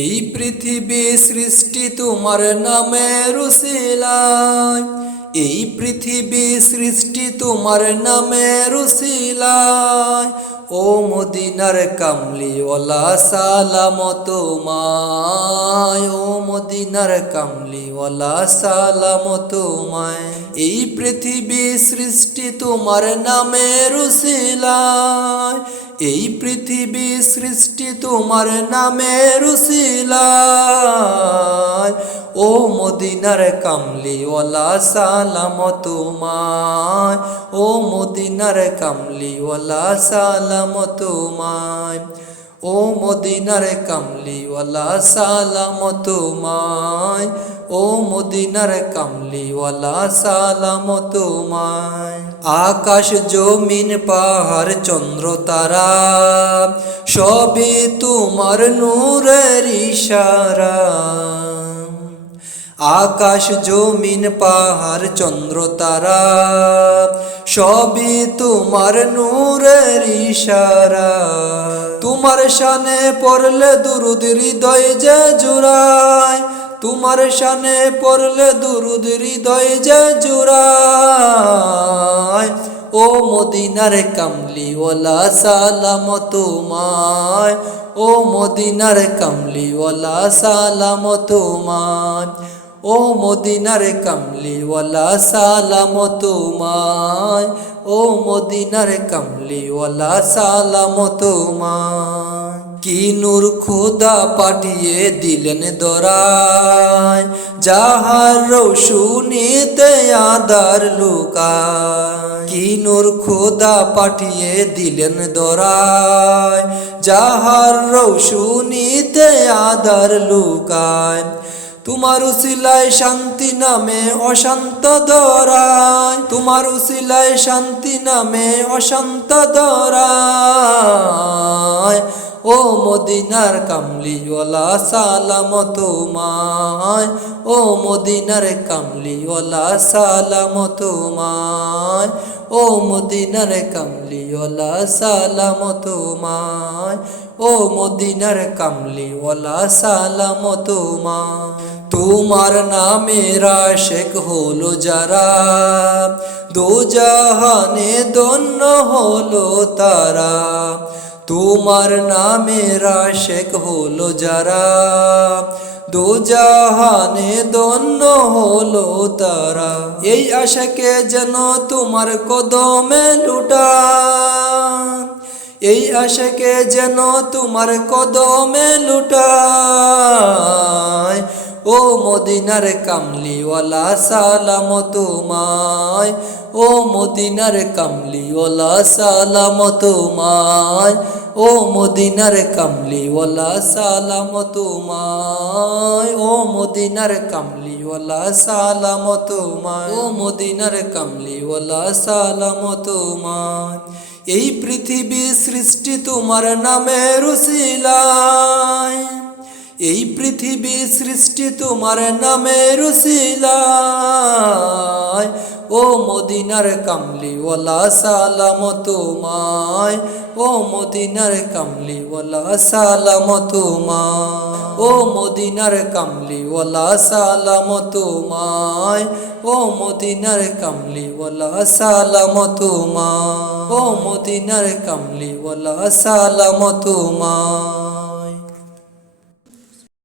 এই পৃথিবী সৃষ্টি তোমার নামের উসিলায়, এই পৃথিবী সৃষ্টি তোমার নামের উসিলায়। ও মদিনার কামলিওয়ালা সালাম তোমায়, ও মদিনার কামলিওয়ালা সালাম তোমায়। এই পৃথিবী সৃষ্টি তোমার নামের উসিলায়, এই পৃথিবী সৃষ্টি তোমার নামের উসিলায়। ও মদিনার কামলিওয়ালা সালাম তোমায়, ও মদিনার কামলিওয়ালা সালাম তোমায়। ও মদিনার কামলিওয়ালা সালাম তোমায়, ও মদিনার কামলিওয়ালা সালাম তোমায়। আকাশ জমিন পাহাড় চন্দ্র তারা সবই তোমার নূরের ইশারা। আকাশ জমিন পাহাড় চন্দ্র তারা সবই তোমার নূরের ইশারা। তোমার শানে পড়লে দুরুদ হৃদয় যে জুড়ায়, তোমার শানে পড়লে দুরুদ হৃদয় যে জুড়ায়। ও মদিনার কামলিওয়ালা সালাম তোমায়, ও মদিনার কামলিওয়ালা সালাম তোমায়। ও মদিনার কামলিওয়ালা সালাম তোমায়, ও মদিনার কামলিওয়ালা সালাম তোমায়। কি নূর খোদা পাঠিয়ে দিলেন দরায়, যাহার রৌশনীতে আদার লুকায়। কি নূর খোদা পাঠিয়ে দিলেন দরায়, যাহার রৌশনীতে আদার লুকায়। তোমার উসিলায় শান্তি নামে অশান্ত দরায়, তোমার উসিলায় শান্তি নামে অশান্ত দরায়। ও মদিনার কামলিওয়ালা সালাম তোমায়, ও মদিনার কামলিওয়ালা সালাম তোমায়। ও মদিনার কামলিওয়ালা সালাম তোমায়, ও মদিনার কামলিওয়ালা সালাম তোমায়। তোমার নামের আশিক হলো যারা, দোজাহানে ধন্য হলো তারা। তোমার নামের আশিক হলো যারা, দোজাহানে ধন্য হলো তারা। এই আশাকে যেন তোমার কদমে লুটায়, এই আশাকে যেন তোমার কদমে লুটায়। ও মদিনার কামলিওয়ালা সালাম তোমায়, ও মদিনার কামলিওয়ালা সালাম তোমায়। ও মদিনার কামলিওয়ালা সালাম তোমায়, ও মদিনার কামলিওয়ালা সালাম তোমায়। ও মদিনার কামলিওয়ালা সালাম তোমায়। এই পৃথিবী সৃষ্টি তোমার নামের উসিলায়, এই পৃথিবী সৃষ্টি তোমার নামের উসিলায়। ও মদিনার কামলিওয়ালা সালাম তোমায়, ও মদিনার কামলিওয়ালা সালাম তোমায়। ও মদিনার কামলিওয়ালা সালাম তোমায়, ও মদিনার কামলিওয়ালা সালাম তোমায়। ও মদিনার কামলিওয়ালা সালাম তোমায়।